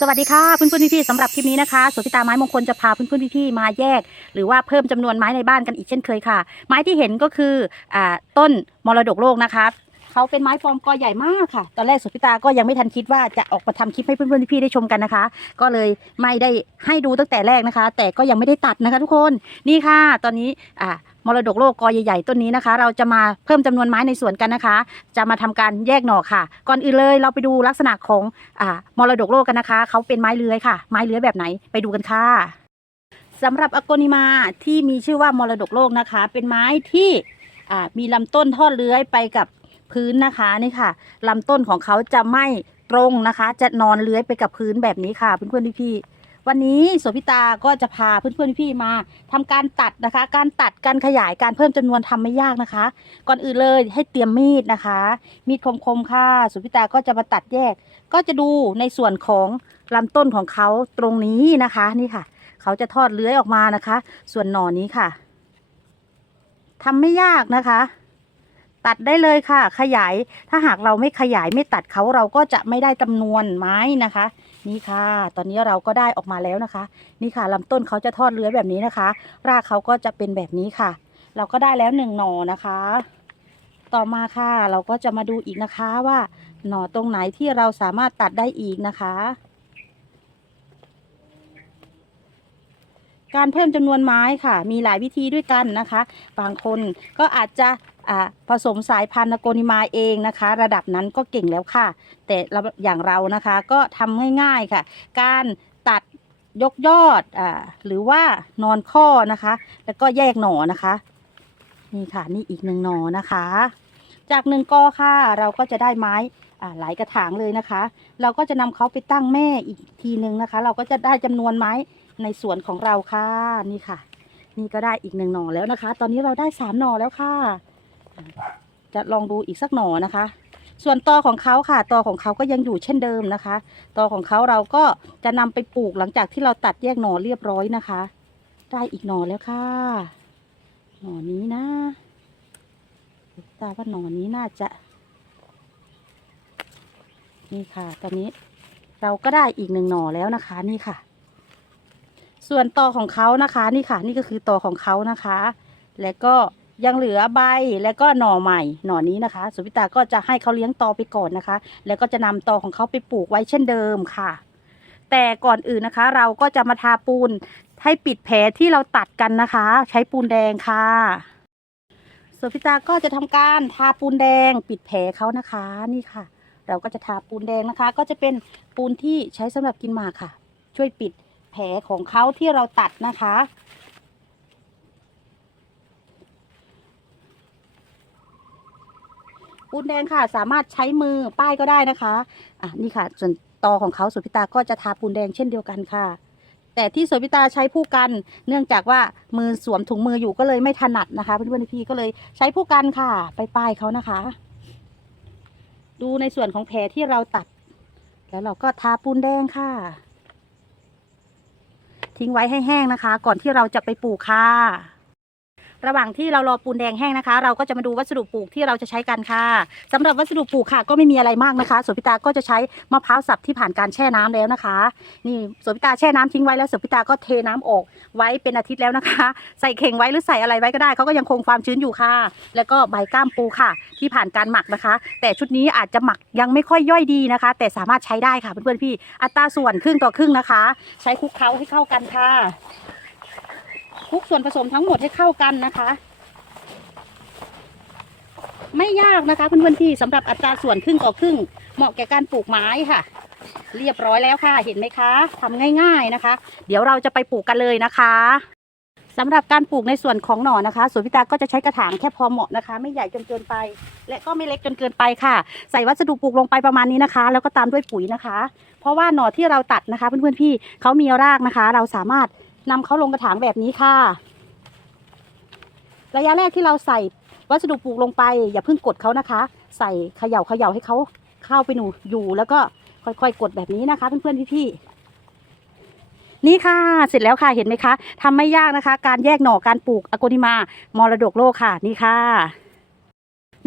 สวัสดีค่ะเพื่อนๆพี่ๆสำหรับคลิปนี้นะคะสวนพิตาไม้มงคลจะพาเพื่อนๆพี่ๆมาแยก หรือว่าเพิ่มจำนวนไม้ในบ้านกันอีกเช่นเคยค่ะ ไม้ที่เห็นก็คืออต้นมรดกโลกนะคะเขาเป็นไม้ฟอร์มกอใหญ่มากค่ะ ตอนแรกสุพิตาก็ยังไม่ทันคิดว่าจะออกมาทำคลิปให้เพื่อนๆพี่ๆได้ชมกันนะคะ ก็เลยไม่ได้ให้ดูตั้งแต่แรกนะคะ แต่ก็ยังไม่ได้ตัดนะคะ ทุกคนนี่ค่ะ ตอนนี้อ่า มรดกโลกกอใหญ่ๆต้นนี้นะคะ เราจะมาเพิ่มจำนวนไม้ในสวนกันนะคะ จะมาทำการแยกหน่อค่ะ ก่อนอื่นเลยเราไปดูลักษณะของอ่ามรดกโลกกันนะคะ เขาเป็นไม้เลื้อยค่ะ ไม้เลื้อยแบบไหนไปดูกันค่ะสำหรับอโกนิมาที่มีชื่อว่ามรดกโลกนะคะ เป็นไม้ที่อ่ามีลำต้นทอดเลื้อยไปกับพื้นนะคะนี่ค่ะลำต้นของเขาจะไม่ตรงนะคะ จะนอนเลื้อยไปกับพื้นแบบนี้ค่ะเพื่อนๆพี่ๆ วันนี้โสพิตาก็จะพาเพื่อนๆพี่มาทำการตัดนะคะ การตัดการขยายการเพิ่มจำนวนทำไม่ยากนะคะ ก่อนอื่นเลยให้เตรียมมีดนะคะ มีดคมๆค่ะสุพิตาก็จะมาตัดแยก ก็จะดูในส่วนของลำต้นของเขาตรงนี้นะคะนี่ค่ะ เขาจะทอดเลื้อยออกมานะคะ ส่วนหน่อนี้ค่ะทำไม่ยากนะคะตัดได้เลยค่ะ ขยายถ้าหากเราไม่ขยายไม่ตัดเขาเราก็จะไม่ได้จำนวนไม้นะคะ นี่ค่ะ ตอนนี้เราก็ได้ออกมาแล้วนะคะ นี่ค่ะลำต้นเขาจะทอดเลื้อยแบบนี้นะคะ รากเขาก็จะเป็นแบบนี้ค่ะ เราก็ได้แล้วหนึ่งหน่อนะคะ ต่อมาค่ะ เราก็จะมาดูอีกนะคะว่าหน่อตรงไหนที่เราสามารถตัดได้อีกนะคะ การเพิ่มจำนวนไม้ค่ะ มีหลายวิธีด้วยกันนะคะ บางคนก็อาจจะอ่าผสมสายพันธุ์โกนิมาเองนะคะ ระดับนั้นก็เก่งแล้วค่ะ แต่เราอย่างเรานะคะก็ทำง่ายๆค่ะ การตัดยกยอดอ่าหรือว่านอนข้อนะคะ แล้วก็แยกหน่อนะคะ นี่ค่ะนี่อีกหนึ่งหน่อนะคะ จากหนึ่งกอค่ะ เราก็จะได้ไม้อ่าหลายกระถางเลยนะคะ เราก็จะนำเขาไปตั้งแม่อีกทีหนึ่งนะคะ เราก็จะได้จำนวนไม้ ในสวนของเราค่ะนี่ค่ะ นี่ก็ได้อีกหนึ่งหน่อแล้วนะคะ ตอนนี้เราได้สามหน่อแล้วค่ะ จะลองดูอีกสักหน่อนะคะ ส่วนตอของเขาค่ะตอของเขาก็ยังอยู่เช่นเดิมนะคะตอของเขาเราก็จะนำไปปลูกหลังจากที่เราตัดแยกหน่อเรียบร้อยนะคะ ได้อีกหน่อแล้วค่ะ หน่อนี้นะตาว่าหน่อนี้น่าจะนี่ค่ะ ตอนนี้เราก็ได้อีกหนึ่งหน่อแล้วนะคะ นี่ค่ะ ส่วนตอของเขานะคะนี่ค่ะ นี่ก็คือตอของเขานะคะ แล้วก็ยังเหลือใบแล้วก็หน่อใหม่หน่อนี้นะคะสุพิตาก็จะให้เขาเลี้ยงตอไปก่อนนะคะ แล้วก็จะนำตอของเขาไปปลูกไว้เช่นเดิมค่ะ แต่ก่อนอื่นนะคะ เราก็จะมาทาปูนให้ปิดแผลที่เราตัดกันนะคะ ใช้ปูนแดงค่ะสุพิตาก็จะทำการทาปูนแดงปิดแผลเขานะคะนี่ค่ะ เราก็จะทาปูนแดงนะคะ ก็จะเป็นปูนที่ใช้สำหรับกินหมากค่ะ ช่วยปิด แผลของเขาที่เราตัดนะคะ ปูนแดงค่ะสามารถใช้มือป้ายก็ได้นะคะ อะนี่ค่ะ ส่วนตอของเขาสุพิตาก็จะทาปูนแดงเช่นเดียวกันค่ะ แต่ที่สุพิตาใช้ผู้กันเนื่องจากว่ามือสวมถุงมืออยู่ก็เลยไม่ถนัดนะคะเพื่อนๆพี่ก็เลยใช้ผู้กันค่ะ ไปป้ายเขานะคะ ดูในส่วนของแผลที่เราตัด แล้วเราก็ทาปูนแดงค่ะ ทิ้งไว้ให้แห้งนะคะ ก่อนที่เราจะไปปลูกค่ะ ระหว่างที่เรารอปูนแดงแห้งนะคะ เราก็จะมาดูวัสดุปลูกที่เราจะใช้กันค่ะสำหรับวัสดุปลูกค่ะ ก็ไม่มีอะไรมากนะคะโสพิตาก็จะใช้มะพร้าวสับที่ผ่านการแช่น้ำแล้วนะคะ นี่โสพิตาแช่น้ำทิ้งไว้แล้วโสพิตาก็เทน้ำออกไว้เป็นอาทิตย์แล้วนะคะ ใส่เข่งไว้หรือใส่อะไรไว้ก็ได้เขาก็ยังคงความชื้นอยู่ค่ะ แล้วก็ใบก้ามปูค่ะ ที่ผ่านการหมักนะคะ แต่ชุดนี้อาจจะหมักยังไม่ค่อยย่อยดีนะคะ แต่สามารถใช้ได้ค่ะเพื่อนๆพี่อัตราส่วนครึ่งต่อครึ่งนะคะ ใช้คลุกเคล้าให้เข้ากันค่ะ คลุกส่วนผสมทั้งหมดให้เข้ากันนะคะ ไม่ยากนะคะเพื่อนๆพี่สำหรับอัตราส่วนครึ่งต่อครึ่ง เหมาะแก่การปลูกไม้ค่ะ เรียบร้อยแล้วค่ะเห็นไหมคะทำง่ายๆนะคะ เดี๋ยวเราจะไปปลูกกันเลยนะคะสำหรับการปลูกในส่วนของหน่อนะคะสวนพิตาก็จะใช้กระถางแค่พอเหมาะนะคะ ไม่ใหญ่จนเกินไป และก็ไม่เล็กจนเกินไปค่ะ ใส่วัสดุปลูกลงไปประมาณนี้นะคะ แล้วก็ตามด้วยปุ๋ยนะคะ เพราะว่าหน่อที่เราตัดนะคะ เพื่อนๆพี่เขามีรากนะคะ เราสามารถ นำเขาลงกระถางแบบนี้ค่ะ ระยะแรกที่เราใส่วัสดุปลูกลงไป อย่าเพิ่งกดเขานะคะ ใส่เขย่าเขย่าให้เขาเข้าไปหนูอยู่ แล้วก็ค่อยๆกดแบบนี้นะคะ เพื่อนๆพี่ๆนี่ค่ะ เสร็จแล้วค่ะเห็นไหมคะทำไม่ยากนะคะ การแยกหน่อการปลูกอโกนิมามรดกโลกค่ะนี่ค่ะ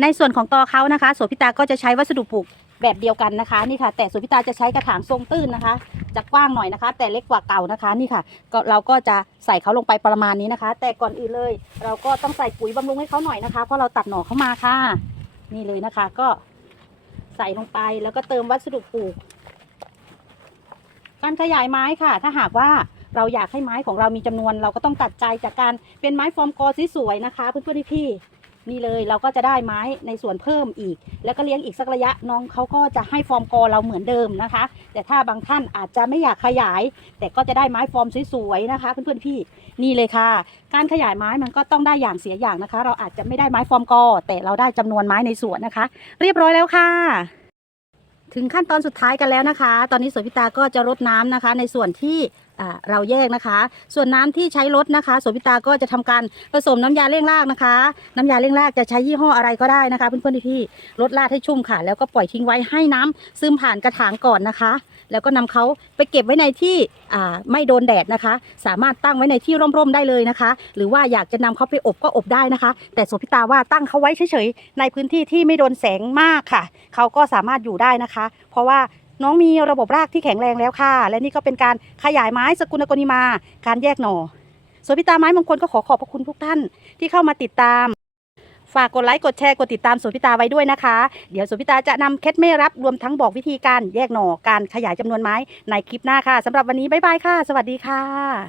ในส่วนของตอเขานะคะโสพิตาก็จะใช้วัสดุปลูก แบบเดียวกันนะคะนี่ค่ะ แต่สุพิตาจะใช้กระถางทรงตื้นนะคะ จะกว้างหน่อยนะคะ แต่เล็กกว่าเก่านะคะนี่ค่ะก็เราก็จะใส่เขาลงไปประมาณนี้นะคะ แต่ก่อนอื่นเลย เราก็ต้องใส่ปุ๋ยบำรุงให้เขาหน่อยนะคะเพราะเราตัดหน่อเข้ามาค่ะ นี่เลยนะคะก็ใส่ลงไปแล้วก็เติมวัสดุปลูกการขยายไม้ค่ะ ถ้าหากว่าเราอยากให้ไม้ของเรามีจำนวน เราก็ต้องตัดใจจากการเป็นไม้ฟอร์มกอสวยๆนะคะ เพื่อนๆพี่ๆ นี่เลยเราก็จะได้ไม้ในส่วนเพิ่มอีก แล้วก็เลี้ยงอีกสักระยะน้องเขาก็จะให้ฟอร์มกอเราเหมือนเดิมนะคะ แต่ถ้าบางท่านอาจจะไม่อยากขยาย แต่ก็จะได้ไม้ฟอร์มสวยๆนะคะเพื่อนๆพี่นี่เลยค่ะ การขยายไม้มันก็ต้องได้อย่างเสียอย่างนะคะ เราอาจจะไม่ได้ไม้ฟอร์มกอ แต่เราได้จำนวนไม้ในสวนนะคะ เรียบร้อยแล้วค่ะถึงขั้นตอนสุดท้ายกันแล้วนะคะ ตอนนี้สวนพิตาก็จะรดน้ำนะคะ ในส่วนที่เราแยกนะคะ ส่วนน้ำที่ใช้รดนะคะสวพิตาก็จะทำการผสมน้ำยาเร่งรากนะคะ น้ำยาเร่งรากจะใช้ยี่ห้ออะไรก็ได้นะคะเพื่อนๆพี่ๆรดราดให้ชุ่มค่ะ แล้วก็ปล่อยทิ้งไว้ให้น้ำซึมผ่านกระถางก่อนนะคะ แล้วก็นำเขาไปเก็บไว้ในที่ไม่โดนแดดนะคะ สามารถตั้งไว้ในที่ร่มๆได้เลยนะคะ หรือว่าอยากจะนำเขาไปอบก็อบได้นะคะ แต่โสพิตาว่าตั้งเขาไว้เฉยๆในพื้นที่ที่ไม่โดนแสงมากค่ะเขาก็สามารถอยู่ได้นะคะ เพราะว่า น้องมีระบบรากที่แข็งแรงแล้วค่ะ และนี่ก็เป็นการขยายไม้สกุลกนิมา การแยกหน่อสวนพิตาไม้มงคลก็ขอขอบพระคุณทุกท่านที่เข้ามาติดตาม ฝากกดไลค์กดแชร์กดติดตามสวนพิตาไว้ด้วยนะคะ เดี๋ยวสวนพิตาจะนำเคล็ดไม่รับรวมทั้งบอกวิธีการแยกหน่อการขยายจำนวนไม้ในคลิปหน้าค่ะสำหรับวันนี้บ๊ายบายค่ะ สวัสดีค่ะ